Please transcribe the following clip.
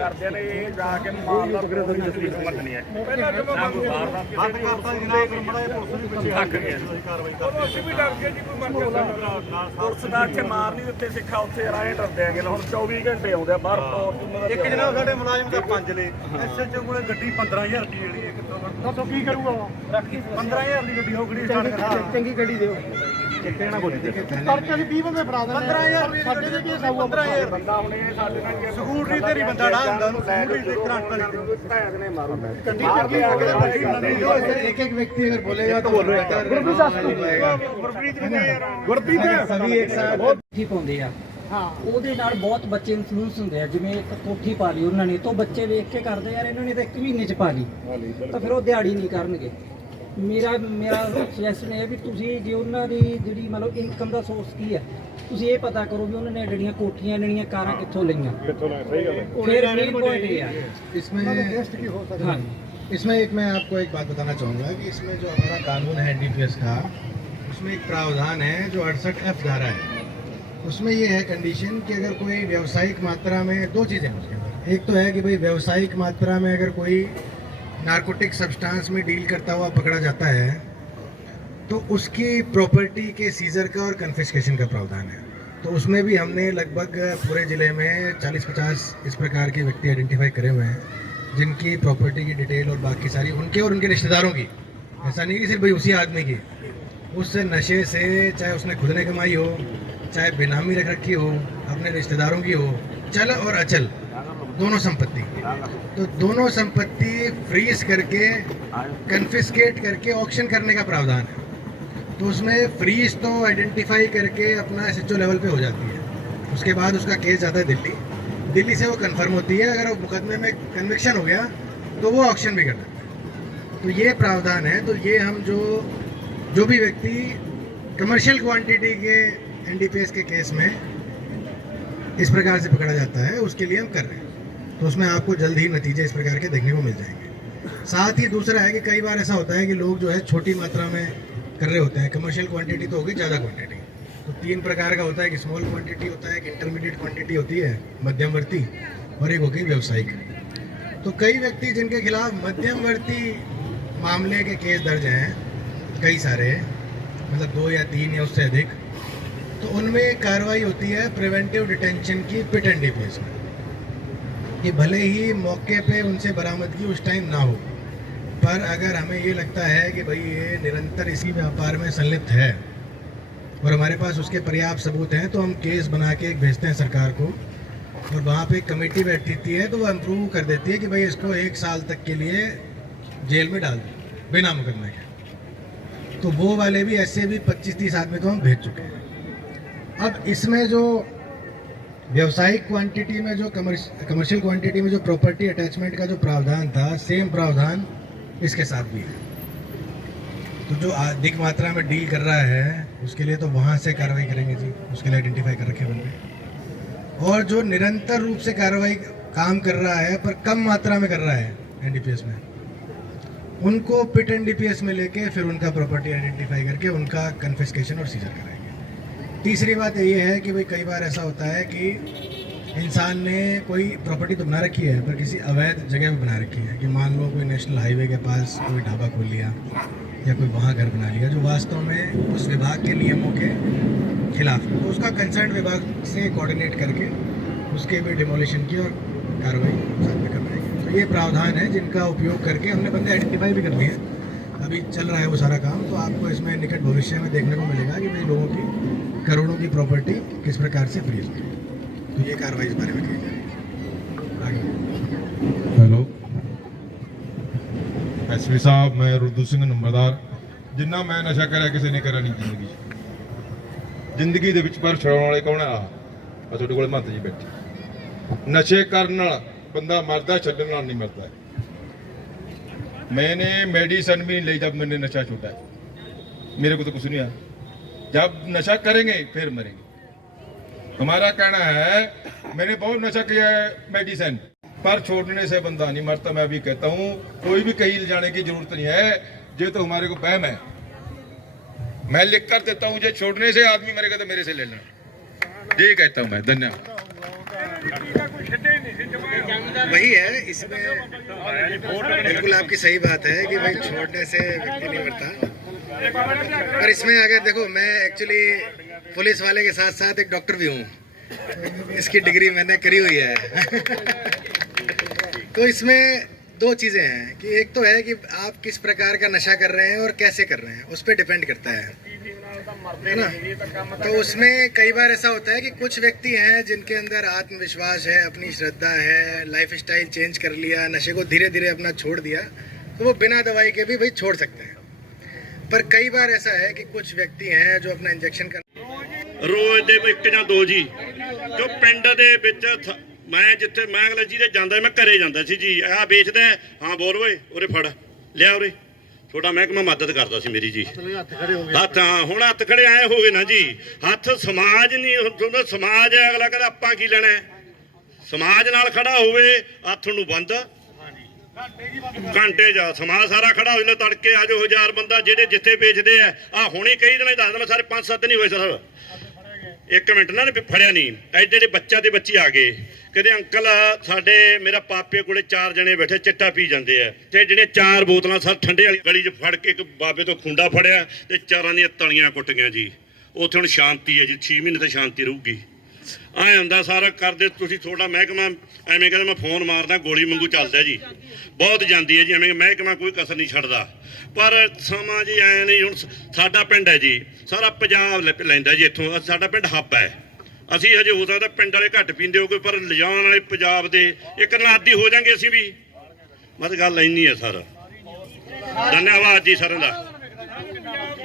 करते ने जाके माल दा हिम्मत नहीं है पहला जब बात करता जनाब बड़ा पुलिस भी पीछे हट गया पुलिस भी डर गई जी कोई मर जाता पुलिस दा के मार नहीं दिते सिखा उत्थे राए डरदे आगे हुन 24 घंटे आउंदे बाहर एक जनाब साडे मुलाजम दा 5 ले एसएचओ कोले गड्डी 15000 रुपए जेडी है कितों तो की करूगा 15000 दी गड्डी हो गड़ी स्टार्ट करा चंगी गड्डी दियो कितने ना बोली तड़के ਦੀ 20 ਬੰਦੇ ਫੜਾ ਦਿੰਦੇ 15000 ਸਾਡੇ ਦੇ ਕੀ ਸਾਊ 15000 ਬੰਦਾ ਹੁਣ ਇਹ ਸਾਡੇ ਨਾਲ ਸਕੂਟਰੀ ਤੇਰੀ ਬੰਦਾ ਡਾ ਹੁੰਦਾ ਉਹਨੂੰ ਸਕੂਟਰੀ ਤੇ ਕਰੰਟ ਵਾਲੀ ਭੈਣ ਨੇ ਮਾਰੋ ਗੱਡੀ ਚੱਕੀ ਆ ਕੇ एक एक व्यक्ति अगर बोलेगा तो बोल रहा है गुरप्रीत सभी एक साथ ਕੋਠੀ ਪਾਉਂਦੇ ਆ ਉਹਦੇ ਨਾਲ ਬਹੁਤ ਬੱਚੇ ਇਨਫਲੂਐਂਸ ਹੁੰਦੇ ਆ ਜਿਵੇਂ ਇੱਕ ਕੋਠੀ ਪਾ ਲਈ ਉਹਨਾਂ ਨੇ ਤਾਂ ਬੱਚੇ ਵੇਖ ਕੇ ਕਰਦੇ ਯਾਰ ਇਹਨਾਂ ਨੇ ਤਾਂ 1 ਮਹੀਨੇ ਚ ਪਾ ਲਈ ਤਾਂ ਫਿਰ ਉਹ ਦਿਹਾੜੀ ਨਹੀਂ ਕਰਨਗੇ। ਮੇਰਾ ਸੁਜੈਸ਼ਨ ਹੈ ਵੀ ਤੁਸੀਂ ਜੇ ਉਹਨਾਂ ਦੀ ਜਿਹੜੀ ਮਤਲਬ ਇਨਕਮ ਦਾ ਸੋਰਸ ਕੀ ਹੈ ਤੁਸੀਂ ਇਹ ਪਤਾ ਕਰੋ ਵੀ ਉਹਨਾਂ ਨੇ ਜਿਹੜੀਆਂ ਕੋਠੀਆਂ ਜਿਹੜੀਆਂ ਕਾਰਾਂ ਕਿੱਥੋਂ ਲਈਆਂ ਫਿਰ ਮੇਨ ਪੁਆਇੰਟ ਇਹ ਆ इसमें एक मैं आपको एक बात बताना चाहूँगा कि इसमें जो हमारा कानून है एनडीपीएस का उसमें एक प्रावधान है जो 68F धारा है। उसमें ये है कंडीशन कि अगर कोई व्यावसायिक मात्रा में दो चीज़ें हैं उसके अंदर। एक तो है कि भाई व्यावसायिक मात्रा में अगर कोई नारकोटिक सब्सटेंस में डील करता हुआ पकड़ा जाता है तो उसकी प्रॉपर्टी के सीजर का और कन्फिस्केशन का प्रावधान है। तो उसमें भी हमने लगभग पूरे ज़िले में 40-50 इस प्रकार के व्यक्ति आइडेंटिफाई करे हुए हैं जिनकी प्रॉपर्टी की डिटेल और बाकी सारी उनके और उनके रिश्तेदारों की, ऐसा नहीं कि सिर्फ भाई उसी आदमी की, उस नशे से चाहे उसने खुद ने कमाई हो चाहे बेनामी रख रखी हो अपने रिश्तेदारों की हो, चल और अचल दोनों संपत्ति, तो दोनों संपत्ति फ्रीज करके कन्फिस्केट करके ऑक्शन करने का प्रावधान है। तो उसमें फ्रीज तो आइडेंटिफाई करके अपना एसएचओ लेवल पे हो जाती है, उसके बाद उसका केस जाता है दिल्ली से वो कंफर्म होती है। अगर वो मुकदमे में कन्विक्शन हो गया तो वो ऑक्शन भी कर सकता है। तो ये प्रावधान है। तो ये हम जो भी व्यक्ति कमर्शियल क्वांटिटी के एनडीपीएस के केस में इस प्रकार से पकड़ा जाता है उसके लिए हम कर रहे हैं। तो उसमें आपको जल्द ही नतीजे इस प्रकार के देखने को मिल जाएंगे। साथ ही दूसरा है कि कई बार ऐसा होता है कि लोग जो है छोटी मात्रा में कर रहे होते हैं। कमर्शियल क्वांटिटी तो होगी ज़्यादा क्वांटिटी, तो 3 प्रकार का होता है कि स्मॉल क्वांटिटी होता है, कि इंटरमीडिएट क्वांटिटी होती है, मध्यमवर्ती, और एक होगी व्यावसायिक। तो कई व्यक्ति जिनके खिलाफ मध्यमवर्ती मामले के केस दर्ज हैं, कई सारे, मतलब 2 या 3 या उससे अधिक, तो उनमें कार्रवाई होती है प्रिवेंटिव डिटेंशन की पिट एनडीपीएस में, कि भले ही मौके पे उनसे बरामदगी उस टाइम ना हो, पर अगर हमें ये लगता है कि भाई ये निरंतर इसी व्यापार में संलिप्त है और हमारे पास उसके पर्याप्त सबूत हैं, तो हम केस बना के भेजते हैं सरकार को, और वहाँ पे एक कमेटी बैठती है तो वो अप्रूव कर देती है कि भाई इसको 1 साल तक के लिए जेल में डाल दो बिना मुकदमे के। तो वो वाले भी ऐसे भी 25-30 आदमी तो हम भेज चुके हैं। अब इसमें जो व्यावसायिक क्वांटिटी में जो कमर्शियल क्वांटिटी में जो प्रॉपर्टी अटैचमेंट का जो प्रावधान था, सेम प्रावधान इसके साथ भी है। तो जो अधिक मात्रा में डील कर रहा है उसके लिए तो वहाँ से कार्रवाई करेंगे जी, उसके लिए आइडेंटिफाई कर रखे बंदे, और जो निरंतर रूप से कार्रवाई काम कर रहा है पर कम मात्रा में कर रहा है एनडीपीएस में, उनको पिट एनडीपीएस में लेके फिर उनका प्रॉपर्टी आइडेंटिफाई करके उनका कन्फिस्केशन और सीजर कराएंगे। तीसरी बात ये है कि भाई कई बार ऐसा होता है कि इंसान ने कोई प्रॉपर्टी तो बना रखी है पर किसी अवैध जगह पे बना रखी है, कि मान लो कोई नेशनल हाईवे के पास कोई ढाबा खोल लिया या कोई वहाँ घर बना लिया जो वास्तव में उस विभाग के नियमों के खिलाफ है, तो उसका कंसर्न विभाग से कोऑर्डिनेट करके उसके भी डिमोलिशन की और कार्रवाई साथ में करवाएंगे। तो ये प्रावधान है जिनका उपयोग करके हमने बंदे आइडेंटिफाई भी कर लिए हैं, अभी चल रहा है वो सारा काम। तो आपको इसमें निकट भविष्य में देखने को मिलेगा कि भाई लोगों की करोड़ों की प्रॉपर्टी किस प्रकार से फ्रीज हुई। तो ये कार्रवाई इस बारे में की जाएगी। हेलो एसपी साहब, मैं रुद्र सिंह नंबरदार। जिन्ना मैं नशा करा किसी ने करा नहीं जिंदगी ਦੇ ਵਿੱਚ ਪਰ ਛੜਾਉਣ ਵਾਲੇ ਕੌਣ ਆ ਤੁਹਾਡੇ ਕੋਲ ਮਹੰਤ ਜੀ ਬੈਠੇ। ਨਸ਼ੇ ਕਰਨ ਨਾਲ ਬੰਦਾ ਮਰਦਾ, ਛੱਡਣ ਨਾਲ ਨਹੀਂ ਮਰਦਾ। मैंने मेडिसिन भी नहीं ली जब मैंने नशा छूटा है, मेरे को तो कुछ नहीं आया। जब नशा करेंगे फिर मरेंगे। हमारा कहना है मैंने बहुत नशा किया है मेडिसिन, पर छोड़ने से बंदा नहीं मरता। मैं अभी कहता हूँ कोई भी कहीं ले जाने की जरूरत नहीं है, ये तो हमारे को बहम है। मैं लिख कर देता हूँ, जो छोड़ने से आदमी मरेगा तो मेरे से ले लेना, यही कहता हूँ मैं। धन्यवाद। ਕੋਈ ਛੱਡੇ ਨਹੀਂ ਸੀ ਜਮਾਇਆ वही है इसमें, बिल्कुल आपकी सही बात है कि भाई छोड़ने से व्यक्ति नहीं मरता। पर इसमें अगर देखो, मैं एक्चुअली पुलिस वाले के साथ साथ एक डॉक्टर भी हूँ, इसकी डिग्री मैंने करी हुई है। तो इसमें दो चीज़ें हैं कि एक तो है कि आप किस प्रकार का नशा कर रहे हैं और कैसे कर रहे हैं, उस पर डिपेंड करता है ना। तो उसमें कई बार ऐसा होता है कि कुछ व्यक्ति हैं जिनके अंदर आत्मविश्वास है, अपनी श्रद्धा है, लाइफ स्टाइल चेंज कर लिया, नशे को धीरे धीरे अपना छोड़ दिया, तो वो बिना दवाई के भी भाई छोड़ सकते हैं। पर कई बार ऐसा है कि कुछ व्यक्ति हैं जो अपना इंजेक्शन कर ਰੋਜ਼ ਦੇ ਇੱਕ ਜਾਂ ਦੋ ਜੀ ਜੋ ਪਿੰਡ ਦੇ ਵਿੱਚ ਮੈਂ ਜਿੱਥੇ ਮੈਂ ਅੰਗਰੇਜ਼ੀ ਦੇ ਜਾਂਦਾ ਮੈਂ ਘਰੇ ਜਾਂਦਾ ਸੀ ਜੀ ਆਹ ਵੇਚਦਾ ਹਾਂ ਬੋਲ ਓਏ ਉਰੇ ਫੜ ਲਿਆ ਉਰੇ ਛੋਟਾ ਮਹਿਕਮਾ ਮਦਦ ਕਰਦਾ ਸੀ ਮੇਰੀ ਜੀ ਹੱਥ ਹਾਂ ਹੁਣ ਹੱਥ ਖੜੇ ਆਏ ਹੋ ਗਏ ਨਾ ਜੀ ਹੱਥ ਸਮਾਜ ਨਹੀਂ ਹੁੰਦਾ ਸਮਾਜ ਹੈ ਅਗਲਾ ਕਹਿੰਦਾ ਆਪਾਂ ਕੀ ਲੈਣਾ ਸਮਾਜ ਨਾਲ ਖੜਾ ਹੋਵੇ ਹੱਥ ਨੂੰ ਬੰਦ ਘੰਟੇ ਜਾ ਸਮਾਜ ਸਾਰਾ ਖੜਾ ਹੋ ਜਾਂਦਾ ਤੜਕੇ ਆ ਜੋ 1000 ਬੰਦਾ ਜਿਹੜੇ ਜਿੱਥੇ ਵੇਚਦੇ ਆ ਹੁਣੇ ਕਈ ਦਿਨ ਦੱਸ ਦਿੰਦਾ ਸਾਰੇ 5-7 ਨਹੀਂ ਹੋਏ ਸਰ ਇੱਕ ਮਿੰਟ ਨਾ ਫੜਿਆ ਨਹੀਂ ਐਡੇ ਜਿਹੜੇ ਬੱਚਾ ਤੇ ਬੱਚੀ ਆ ਗਏ ਕਹਿੰਦੇ ਅੰਕਲ ਸਾਡੇ ਮੇਰਾ ਪਾਪੇ ਕੋਲੇ 4 ਜਣੇ ਬੈਠੇ ਚਿੱਟਾ ਪੀ ਜਾਂਦੇ ਆ ਤੇ ਜਿਹੜੇ 4 ਬੋਤਲਾਂ ਸਰ ਠੰਡੇ ਵਾਲੀ ਗਲੀ 'ਚ ਫੜ ਕੇ ਇੱਕ ਬਾਬੇ ਤੋਂ ਖੁੰਡਾ ਫੜਿਆ ਤੇ 4ਾਂ ਦੀਆਂ ਤਲੀਆਂ ਕੁੱਟੀਆਂ ਜੀ ਉੱਥੇ ਹੁਣ ਸ਼ਾਂਤੀ ਹੈ ਜੀ 6 ਮਹੀਨੇ ਤਾਂ ਸ਼ਾਂਤੀ ਰਹੂਗੀ ਐ ਹੁੰਦਾ ਸਾਰਾ ਕਰਦੇ ਤੁਸੀਂ ਥੋੜਾ ਮਹਿਕਮਾ ਐਵੇਂ ਕਹਿੰਦਾ ਮੈਂ ਫੋਨ ਮਾਰਦਾ ਗੋਲੀ ਵਾਂਗੂ ਚੱਲਦਾ ਜੀ ਬਹੁਤ ਜਾਂਦੀ ਹੈ ਜੀ ਐਵੇਂ ਮਹਿਕਮਾ ਕੋਈ ਕਸਰ ਨਹੀਂ ਛੱਡਦਾ ਪਰ ਸਮਾਂ ਜੀ ਐ ਨਹੀਂ ਹੁਣ ਸਾਡਾ ਪਿੰਡ ਹੈ ਜੀ ਸਾਰਾ ਪੰਜਾਬ ਲੈਂਦਾ ਜੀ ਇੱਥੋਂ ਸਾਡਾ ਪਿੰਡ ਹੱਬ ਹੈ ਅਸੀਂ ਹਜੇ ਹੋ ਸਕਦਾ ਪਿੰਡ ਵਾਲੇ ਘੱਟ ਪੀਂਦੇ ਹੋਗੇ ਪਰ ਲਿਜਾਣ ਵਾਲੇ ਪੰਜਾਬ ਦੇ ਇੱਕ ਨਾਲ ਆਦੀ ਹੋ ਜਾਾਂਗੇ ਅਸੀਂ ਵੀ ਬਸ ਗੱਲ ਇੰਨੀ ਹੈ ਸਰ ਧੰਨਵਾਦ ਜੀ ਸਾਰਿਆਂ ਦਾ